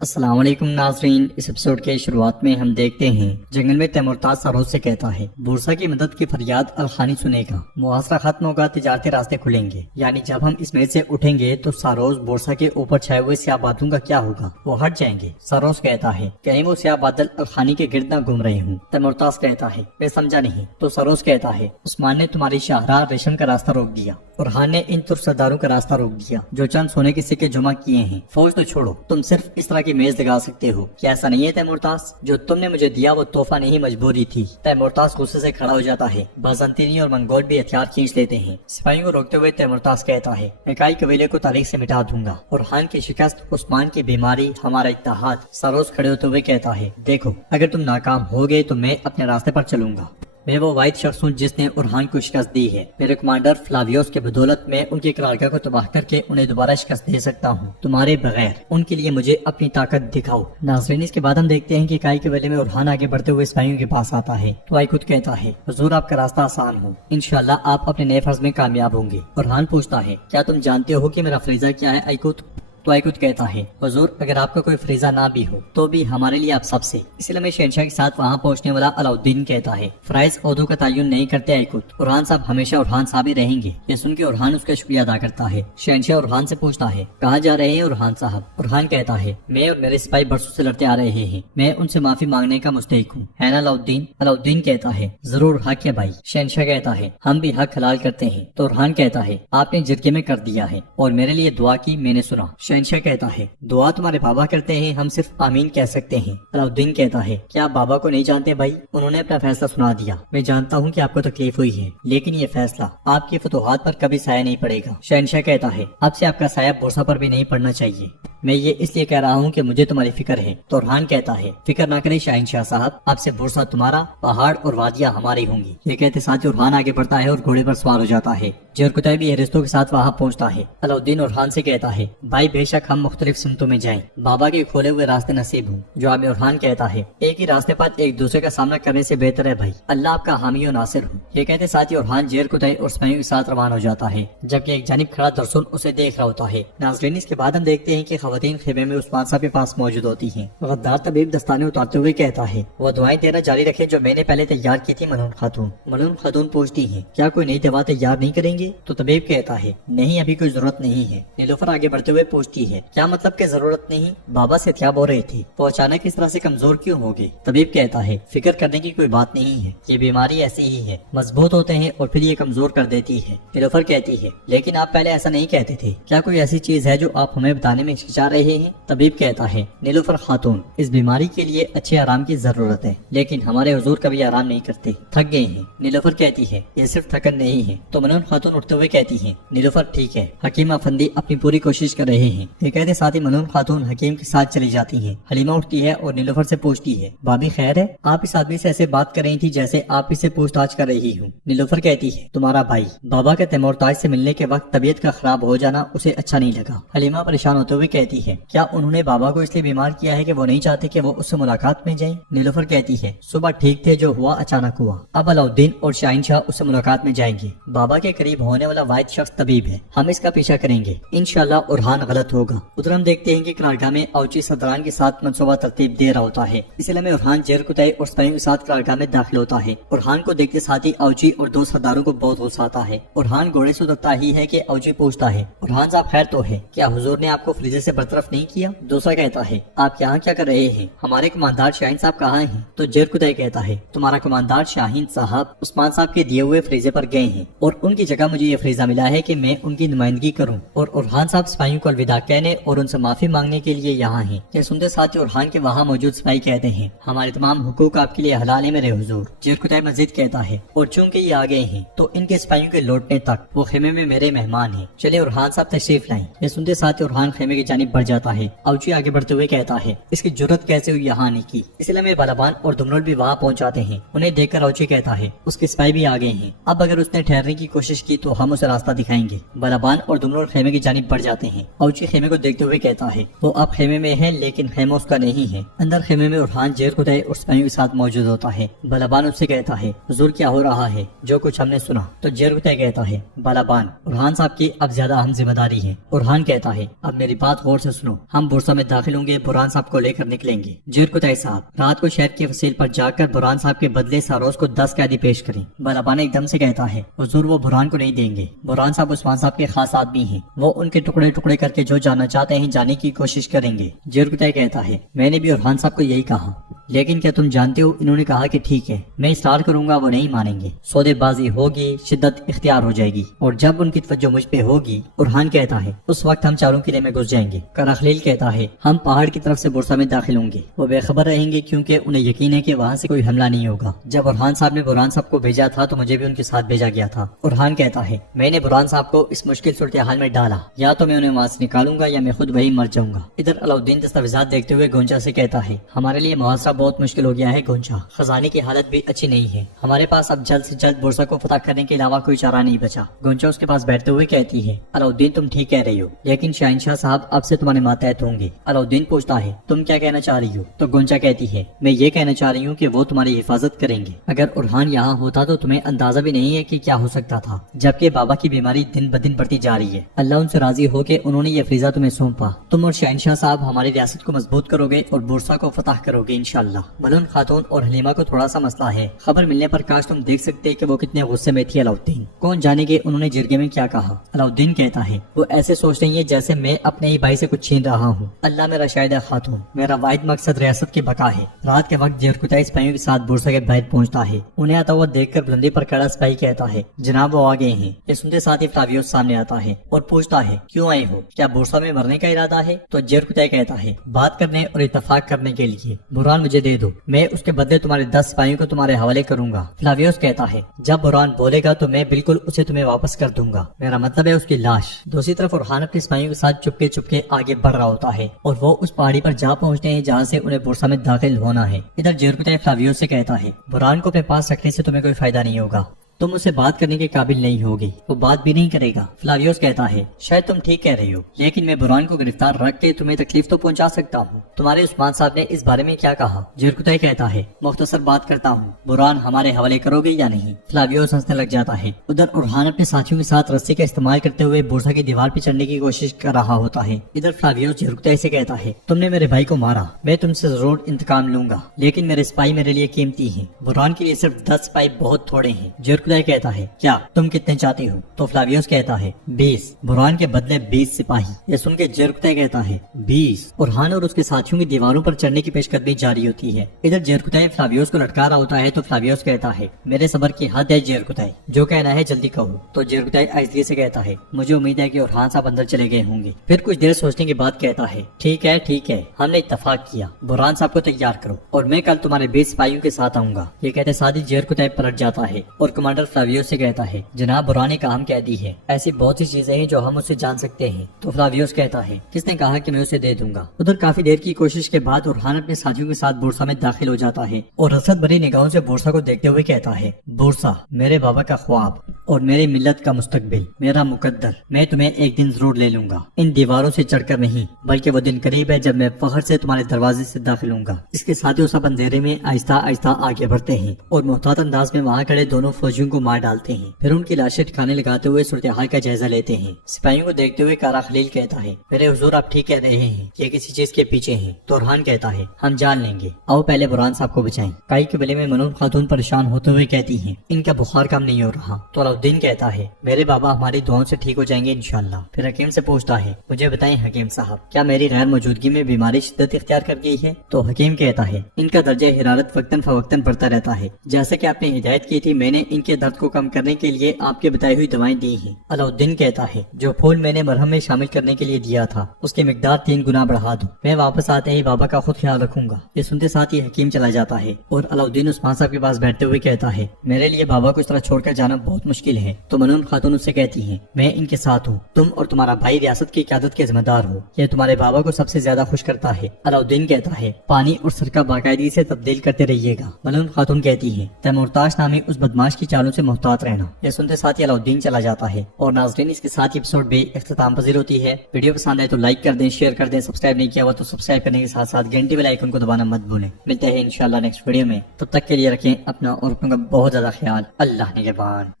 السلام علیکم ناظرین، اس ایپیسوڈ کے شروعات میں ہم دیکھتے ہیں جنگل میں تیمورتاز ساروس سے کہتا ہے بورسا کی مدد کی فریاد الخانی سنے گا، محاصرہ ختم ہوگا، تجارتی راستے کھلیں گے۔ یعنی جب ہم اس میز سے اٹھیں گے تو ساروس بورسا کے اوپر چھائے ہوئے سیاہ بادلوں کا کیا ہوگا؟ وہ ہٹ جائیں گے۔ ساروس کہتا ہے کہیں وہ سیاہ بادل الخانی کے گرد نہ گھوم رہے ہوں۔ تیمورتاز کہتا ہے میں سمجھا نہیں۔ تو ساروس کہتا ہے عثمان نے تمہاری شاہراہ ریشم کا راستہ روک دیا، اورحان نے ان ترک سرداروں کا راستہ روک دیا جو چند سونے کے سکے جمع کیے ہیں۔ فوج تو چھوڑو، تم صرف اس طرح کی میز لگا سکتے ہو، کیا ایسا نہیں ہے تیمورتاز؟ جو تم نے مجھے دیا وہ تحفہ نہیں، مجبوری تھی۔ تیمورتاز غصے سے کھڑا ہو جاتا ہے۔ بازنطینی اور منگول بھی ہتھیار کھینچ لیتے ہیں۔ سپاہیوں کو روکتے ہوئے تیمورتاز کہتا ہے میں کائی قبیلے کو تاریخ سے مٹا دوں گا، اورحان کی شکست، عثمان کی بیماری، ہمارا اتحاد۔ ساروس کھڑے ہوتے ہوئے کہتا ہے دیکھو، اگر تم ناکام ہو گئے تو میں اپنے راستے پر چلوں گا۔ میں وہ واحد شخص ہوں جس نے اورحان کو شکست دی ہے۔ میرے کمانڈر فلاویوس کے بدولت میں ان کی قرارگاہ کو تباہ کر کے انہیں دوبارہ شکست دے سکتا ہوں، تمہارے بغیر۔ ان کے لیے مجھے اپنی طاقت دکھاؤ۔ ناظرین، اس کے بعد ہم دیکھتے ہیں کہ کائی کے ویلے میں اورحان آگے بڑھتے ہوئے سپاہیوں کے پاس آتا ہے تو خود کہتا ہے حضور آپ کا راستہ آسان ہو، انشاءاللہ آپ اپنے نئے فرض میں کامیاب ہوں گے۔ اورحان پوچھتا ہے کیا تم جانتے ہو کہ میرا فریضہ کیا ہے ایکوت؟ تو ایکوت کہتا ہے حضور اگر آپ کا کوئی فریضہ نہ بھی ہو تو بھی ہمارے لیے آپ سب سے۔ اس لیے میں شہنشاہ کے ساتھ وہاں پہنچنے والا علاؤالدین کہتا ہے فرائض عہدوں کا تعین نہیں کرتے ایکوت، اورحان صاحب ہمیشہ اورحان صاحب ہی رہیں گے۔ یہ سن کے اورحان اس کا شکریہ ادا کرتا ہے۔ شہنشاہ اورحان سے پوچھتا ہے کہاں جا رہے ہیں اورحان صاحب؟ اورحان کہتا ہے میں اور میرے سپاہی برسوں سے لڑتے آ رہے ہیں، میں ان سے معافی مانگنے کا مستحق ہوں، ہے نا علاؤالدین؟ علاؤالدین کہتا ہے ضرور، حق ہے بھائی۔ شہنشاہ کہتا ہے ہم بھی حق حلال کرتے ہیں۔ تو اورحان کہتا ہے آپ نے جرگے میں کر دیا ہے اور میرے لیے دعا کی، میں نے سنا۔ شہنشاہ کہتا ہے دعا تمہارے بابا کرتے ہیں، ہم صرف آمین کہہ سکتے ہیں۔ علاؤالدین کہتا ہے کیا آپ بابا کو نہیں جانتے بھائی؟ انہوں نے اپنا فیصلہ سنا دیا۔ میں جانتا ہوں کہ آپ کو تکلیف ہوئی ہے، لیکن یہ فیصلہ آپ کی فتوحات پر کبھی سایہ نہیں پڑے گا۔ شہنشاہ کہتا ہے اب سے آپ کا سایہ بورسا پر بھی نہیں پڑنا چاہیے، میں یہ اس لیے کہہ رہا ہوں کہ مجھے تمہاری فکر ہے۔ تو اورحان کہتا ہے فکر نہ کریں شاہنشاہ صاحب، اب سے بورسا تمہارا، پہاڑ اور وادیاں ہماری ہوں گی۔ یہ کہتے ساتھ ہی اورحان آگے بڑھتا ہے اور گھوڑے پر سوار ہو جاتا ہے۔ جرکتائی بھی ارسطو کے ساتھ وہاں پہنچتا ہے۔ علاؤالدین اورحان سے کہتا ہے بھائی بے شک ہم مختلف سمتوں میں جائیں، بابا کے کھولے ہوئے راستے نصیب ہوں۔ جواب میں اورحان کہتا ہے ایک ہی راستے پر ایک دوسرے کا سامنا کرنے سے بہتر ہے بھائی، اللہ آپ کا حامی و ناصر ہوں۔ یہ کہتے ساتھ ہی اورحان جرکتائی اور سپاہیوں کے ساتھ روان ہو جاتا ہے، جبکہ ایک جانب کھڑا درسن اسے دیکھ رہا ہوتا ہے۔ ناظرین، اس کے بعد ہم دیکھتے ہیں کہ خواتین خیمے میں عثمان صاحب کے پاس موجود ہوتی ہیں۔ غدار طبیب دستانے اتارتے ہوئے کہتا ہے وہ دعائیں دینا جاری رکھیں جو میں نے پہلے تیار کی تھی منون خاتون۔ منون خاتون پوچھتی ہیں کیا کوئی نئی دوا تیار نہیں کریں گے؟ تو طبیب کہتا ہے نہیں، ابھی کوئی ضرورت نہیں ہے۔ نیلوفر آگے بڑھتے ہوئے پوچھتی ہے کیا مطلب کہ ضرورت نہیں؟ بابا صحتیاب ہو رہے تھے، وہ اچانک اس طرح سے کمزور کیوں ہو گئے؟ طبیب کہتا ہے فکر کرنے کی کوئی بات نہیں ہے، یہ بیماری ایسی ہی ہے، مضبوط ہوتے ہیں اور پھر یہ کمزور کر دیتی ہے۔ نیلوفر کہتی ہے لیکن آپ پہلے ایسا نہیں کہتے تھے، کیا کوئی ایسی چیز ہے جو آپ ہمیں بتانے میں ہچکچا رہے ہیں؟ طبیب کہتا ہے نیلوفر خاتون، اس بیماری کے لیے اچھے آرام کی ضرورت ہے، لیکن ہمارے حضور کبھی آرام نہیں کرتے، تھک گئے ہیں۔ نیلوفر کہتی ہے یہ صرف تھکن نہیں ہے۔ تو منون خاتون اٹھتے ہوئے کہتی ہیں نیلوفر ٹھیک ہے، حکیم افندی اپنی پوری کوشش کر رہے ہیں۔ یہ کہتے ساتھ ہی منون خاتون حکیم کے ساتھ چلی جاتی ہیں۔ حلیمہ اٹھتی ہے اور نیلوفر سے پوچھتی ہے بابی خیر ہے؟ آپ اس آدمی سے ایسے بات کر رہی تھی جیسے آپ اسے پوچھ تاچھ کر رہی ہوں۔ نیلوفر کہتی ہے تمہارا بھائی بابا کے تیمورتاج سے ملنے کے وقت طبیعت کا خراب ہو جانا اسے اچھا نہیں لگا۔ حلیمہ پریشان ہوتے ہوئے کہتی ہے کیا انہوں نے بابا کو اس لیے بیمار کیا ہے کہ وہ نہیں چاہتے کہ وہ اس سے ملاقات میں جائیں؟ نیلوفر کہتی ہے صبح ٹھیک تھے، جو ہوا اچانک ہوا، اب علاؤالدین اور شاہنشاہ اس سے ملاقات میں جائیں گے۔ بابا کے قریب ہونے والا واحد شخص طبیب ہے، ہم اس کا پیچھا کریں گے، انشاءاللہ اورحان غلط ہوگا۔ ادھر ہم دیکھتے ہیں کہ قرارگاہ میں اوچی صدران کے ساتھ منصوبہ ترتیب دے رہا ہوتا ہے۔ اس لیے میں اورحان جرکتائی اور سپاہیوں کے ساتھ قرارگاہ میں داخل ہوتا ہے۔ اورحان کو دیکھتے ساتھ ہی اوچی اور دو سرداروں کو بہت غصہ آتا ہے۔ اورحان گھوڑے سے اترتا ہی ہے کہ اوچی پوچھتا ہے اورحان صاحب خیر تو ہے، کیا حضور نے آپ کو فریضے سے برطرف نہیں کیا؟ دوسرا کہتا ہے آپ یہاں کیا کر رہے ہیں، ہمارے کماندار شاہین صاحب کہاں ہیں؟ تو جرکتائی کہتا ہے تمہارا کماندار شاہین صاحب عثمان صاحب کے دیے ہوئے فریضے پر گئے ہیں اور ان کی جگہ مجھے یہ فریضہ ملا ہے کہ میں ان کی نمائندگی کروں، اور اورحان صاحب سپاہیوں کو الوداع کہنے اور ان سے معافی مانگنے کے لیے یہاں ہیں۔ یہ سنتے ساتھ ہی اورحان کے وہاں موجود سپاہی کہتے ہیں ہمارے تمام حقوق آپ کے لیے حلال ہے میرے حضور۔ جرکتائی مزید کہتا ہے اور چونکہ یہ آ گئے ہیں تو ان کے سپاہیوں کے لوٹنے تک وہ خیمے میں میرے مہمان ہیں، چلے اورحان صاحب تشریف لائیں۔ یہ سنتے ساتھ ہی اورحان خیمے کی جانب بڑھ جاتا ہے۔ اوچی آگے بڑھتے ہوئے کہتا ہے اس کی جرت کیسے ہوئی یہاں آنے کی؟ اس لیے میں بالابان اور دمنول بھی وہاں پہنچ جاتے ہیں۔ انہیں دیکھ کر اوچی کہتا ہے اس کے سپاہی بھی آ گئے ہیں، اب اگر اس نے ٹھہرنے کی کوشش کی تو ہم اسے راستہ دکھائیں گے۔ بالابان اور دمنول خیمے کی جانب بڑھ جاتے ہیں۔ اوچی خیمے کو دیکھتے ہوئے کہتا ہے وہ اب خیمے میں ہے لیکن خیمہ اس کا نہیں ہے۔ اندر خیمے میں ارحان جیر قطعی اور سپاہیوں کے ساتھ موجود ہوتا ہے۔ بلابان اس سے کہتا ہے حضور کیا ہو رہا ہے؟ جو کچھ ہم نے سنا۔ تو جیر قطعی کہتا ہے بلابان ارحان صاحب کی اب زیادہ اہم ذمہ داری ہے۔ ارحان کہتا ہے اب میری بات غور سے سنو، ہم بورسا میں داخل ہوں گے، برہان صاحب کو لے کر نکلیں گے۔ جیر قطعی صاحب رات کو شہر کی فصیل پر جا کر برہان صاحب کے بدلے ساروز کو 10 قیدی پیش کریں۔ بلابان ایک دم سے کہتا ہے حضور وہ برہان کو نہیں دیں گے، برہان صاحب عثمان صاحب کے خاص آدمی ہیں، وہ ان کے ٹکڑے ٹکڑے کر کے جو جانا چاہتے ہیں جانے کی کوشش کریں گے۔ جیر قطعی کہتا ہے میں نے بھی ارحان صاحب کو یہی کہا، لیکن کیا تم جانتے ہو انہوں نے کہا کہ ٹھیک ہے میں اصرار کروں گا، وہ نہیں مانیں گے، سودے بازی ہوگی، شدت اختیار ہو جائے گی، اور جب ان کی توجہ مجھ پہ ہوگی، ارحان کہتا ہے اس وقت ہم چاروں قلعے میں گھس جائیں گے۔ کراخلیل کہتا ہے ہم پہاڑ کی طرف سے بورسا میں داخل ہوں گے، وہ بے خبر رہیں گے کیونکہ انہیں یقین ہے کہ وہاں سے کوئی حملہ نہیں ہوگا۔ جب ارحان صاحب نے برہان صاحب کو بھیجا تھا تو مجھے بھی ان کے ساتھ بھیجا گیا تھا۔ ارحان کہتا ہے میں نے برہان صاحب کو اس مشکل صورتحال میں ڈالا، یا تو میں انہیں وہاں سے نکالوں گا یا میں خود وہی مر جاؤں گا۔ ادھر علاؤالدین دستاویزات دیکھتے ہوئے گونچا سے کہتا ہے ہمارے لیے محاصرہ بہت مشکل ہو گیا ہے گونچا، خزانے کی حالت بھی اچھی نہیں ہے، ہمارے پاس اب جلد سے جلد بورسا کو فتح کرنے کے علاوہ کوئی چارہ نہیں بچا۔ گونچا اس کے پاس بیٹھتے ہوئے کہتی ہے علاؤالدین تم ٹھیک کہہ رہی ہو، لیکن شہنشاہ صاحب اب سے تمہارے ماتحت ہوں گے۔ علاؤالدین پوچھتا ہے تم کیا کہنا چاہ رہی ہو؟ تو گونچا کہتی ہے میں یہ کہنا چاہ رہی ہوں کہ وہ تمہاری حفاظت کریں گے، اگر ارحان یہاں ہوتا تو تمہیں اندازہ بھی نہیں ہے کہ کیا ہو سکتا تھا، جبکہ بابا کی بیماری دن بدن بڑھتی جا رہی ہے۔ اللہ ان سے راضی ہو کے انہوں نے یہ فریضہ تمہیں سونپا، تم اور شہنشاہ صاحب ہماری ریاست کو مضبوط کرو گے اور بورسا کو فتح کرو گے انشاءاللہ۔ ملون خاتون اور حلیمہ کو تھوڑا سا مسئلہ ہے، خبر ملنے پر کاش تم دیکھ سکتے کہ وہ کتنے غصے میں تھی علاؤالدین، کون جانے گے انہوں نے جرگے میں کیا کہا۔ علاؤالدین کہتا ہے وہ ایسے سوچ رہی ہے جیسے میں اپنے ہی بھائی سے کچھ چھین رہا ہوں، اللہ میرا شاہد ہے خاتون، میرا واحد مقصد ریاست کی بقا ہے۔ رات کے وقت جیر قطعی سپاہیوں کے ساتھ بورسا کے باہر پہنچتا ہے، انہیں آتا ہوا دیکھ کر بلندی پر کھڑا سپاہی کہتا ہے جناب وہ آ گئے ہیں۔ یہ سنتے ساتھ ہی فلاویوس سامنے آتا ہے اور پوچھتا ہے کیوں آئے ہو، کیا بورسا میں مرنے کا ارادہ ہے؟ تو جیر قطعی کہتا ہے بات کرنے اور اتفاق کرنے کے لیے، برہان مجھے دے دو، میں اس کے بدلے تمہارے 10 سپاہیوں کو تمہارے حوالے کروں گا۔ فلاویوس کہتا ہے جب برہان بولے گا تو میں بالکل اسے تمہیں واپس کر دوں گا، میرا مطلب ہے اس کی لاش۔ دوسری طرف ارحان اپنے سپاہیوں کے ساتھ چپکے آگے بڑھ رہا ہوتا ہے اور وہ اس پہاڑی پر جا پہنچتے ہیں جہاں سے انہیں بورسا میں داخل ہونا ہے۔ ادھر جیر قطعی فلاویوس سے کہتا ہے برہان کو اپنے پاس رکھنے سے تمہیں کوئی فائدہ نہیں ہوگا، تم اسے بات کرنے کے قابل نہیں ہوگی، وہ بات بھی نہیں کرے گا۔ فلاویوس کہتا ہے شاید تم ٹھیک کہہ رہی ہو، لیکن میں برہان کو گرفتار رکھ کے تمہیں تکلیف تو پہنچا سکتا ہوں۔ تمہارے عثمان صاحب نے اس بارے میں کیا کہا؟ جیر قطعی کہتا ہے مختصر بات کرتا ہوں، برہان ہمارے حوالے کرو گے یا نہیں؟ فلاویوس ہنسنے لگ جاتا ہے۔ ادھر ارحان اپنے ساتھیوں کے ساتھ رسی کا استعمال کرتے ہوئے بورسا کی دیوار پہ چڑھنے کی کوشش کر رہا ہوتا ہے۔ ادھر فلاویوس جیر قطعی سے کہتا ہے تم نے میرے بھائی کو مارا، میں تم سے ضرور انتقام لوں گا، لیکن میرے سپاہی میرے لیے قیمتی ہیں، برہان کے لیے صرف 10 سپاہی بہت تھوڑے ہیں۔ جیر قطعی کہتا ہے کیا تم کتنے چاہتے ہو؟ تو فلاویوس کہتا ہے 20، برہان کے بدلے 20 سپاہی۔ یہ سن کے جیر قطعی کہتا ہے 20۔ ارحان اور اس کے ساتھیوں کی دیواروں پر چڑھنے کی پیش قدمی جاری ہوتی ہے۔ ادھر جیر قطعی فلاویوس کو لٹکا رہا ہوتا ہے تو فلاویوس کہتا ہے میرے صبر کی حد ہے جیر قطعی، جو کہنا ہے جلدی کہو۔ تو جیر قطعی آہستگی سے کہتا ہے مجھے امید ہے کہ ارحان صاحب اندر چلے گئے ہوں گے۔ پھر کچھ دیر سوچنے کے بعد کہتا ہے ٹھیک ہے ہم نے اتفاق کیا، برہان صاحب کو تیار کرو اور میں کل تمہارے 20 سپاہیوں کے ساتھ آؤں گا۔ یہ کہتے ساتھ ہی جیر قطعی پلٹ جاتا ہے اور کمانڈر فلاویوس سے کہتا ہے جناب برہان نے کام کہہ دی ہے، ایسی بہت سی چیزیں ہیں جو ہم اس سے جان سکتے ہیں۔ تو فلاویوس کہتا ہے کس نے کہا کہ میں اسے دے دوں گا؟ ادھر کافی دیر کی کوشش کے بعد ارحان اپنے ساتھیوں کے ساتھ بورسا میں داخل ہو جاتا ہے اور حسرت بھری نگاہوں سے بورسا کو دیکھتے ہوئے کہتا ہے بورسا میرے بابا کا خواب اور میری ملت کا مستقبل، میرا مقدر، میں تمہیں ایک دن ضرور لے لوں گا، ان دیواروں سے چڑھ کر نہیں، بلکہ وہ دن قریب ہے جب میں فخر سے تمہارے دروازے سے داخل ہوں گا۔ اس کے ساتھ ہی سب اندھیرے میں آہستہ آہستہ آگے بڑھتے ہیں اور محتاط انداز میں وہاں کھڑے دونوں فوجیوں کو مار ڈالتے ہیں، پھر ان کی لاشیں ٹھکانے لگاتے ہوئے صورتحال کا جائزہ لیتے ہیں۔ سپاہیوں کو دیکھتے ہوئے کارا خلیل کہتا ہے میرے حضور آپ ٹھیک کہہ رہے ہیں، یہ کسی چیز کے پیچھے ہیں۔ تو ارحان کہتا ہے ہم جان لیں گے، آؤ پہلے برہان صاحب کو بچائیں۔ کائی کے بلے میں منون خاتون پریشان ہوتے ہوئے کہتی ہیں ان کا بخار کم نہیں ہو رہا۔ تو علاؤالدین کہتا ہے میرے بابا ہماری دعاؤں سے ٹھیک ہو جائیں گے انشاءاللہ۔ پھر حکیم سے پوچھتا ہے مجھے بتائیں حکیم صاحب کیا میری غیر موجودگی میں بیماری شدت اختیار کر گئی ہے؟ تو حکیم کہتا ہے ان کا درجہ حرارت وقتاً فوقتاً بڑھتا رہتا ہے، جیسے کہ آپ نے ہدایت کی تھی میں نے ان کے درد کو کم کرنے کے لیے آپ کے بتائی ہوئی دوائیں دی ہیں۔ علاؤالدین کہتا ہے جو پھول میں نے مرہم میں شامل کرنے کے لیے دیا تھا اس کی مقدار 3 گنا بڑھا دو، میں واپس آتے ہی بابا کا خود خیال رکھوں گا۔ یہ سنتے ساتھ ہی حکیم چلا جاتا ہے اور علاؤالدین عثمان صاحب کے پاس بیٹھتے ہوئے کہتا ہے میرے لیے بابا کو اس طرح چھوڑ کر جانا بہت مشکل ہے۔ تو منون خاتون اس سے کہتی ہیں میں ان کے ساتھ ہوں، تم اور تمہارا بھائی ریاست کی قیادت کے ذمہ دار ہو، یہ تمہارے بابا کو سب سے زیادہ خوش کرتا ہے۔ علاؤالدین کہتا ہے پانی اور سرکہ باقاعدگی سے تبدیل کرتے رہیے گا۔ منون خاتون کہتی ہے تیمورتاش نامی اس بدماش کی چالوں والوں سے محتاط رہنا۔ یہ سنتے ساتھ ہی علاؤدین چلا جاتا ہے اور ناظرین اس کے ساتھ یہ ایپیسوڈ بھی اختتام پذیر ہوتی ہے۔ ویڈیو پسند آئے تو لائک کر دیں، شیئر کر دیں، سبسکرائب نہیں کیا ہوا تو سبسکرائب کرنے کے ساتھ ساتھ گھنٹی بیل آئیکن کو دبانا مت بھولیں۔ ملتے ہیں انشاءاللہ نیکسٹ ویڈیو میں، تب تک کے لیے رکھیں اپنا اور اپنوں کا بہت زیادہ خیال۔ اللہ نگہبان۔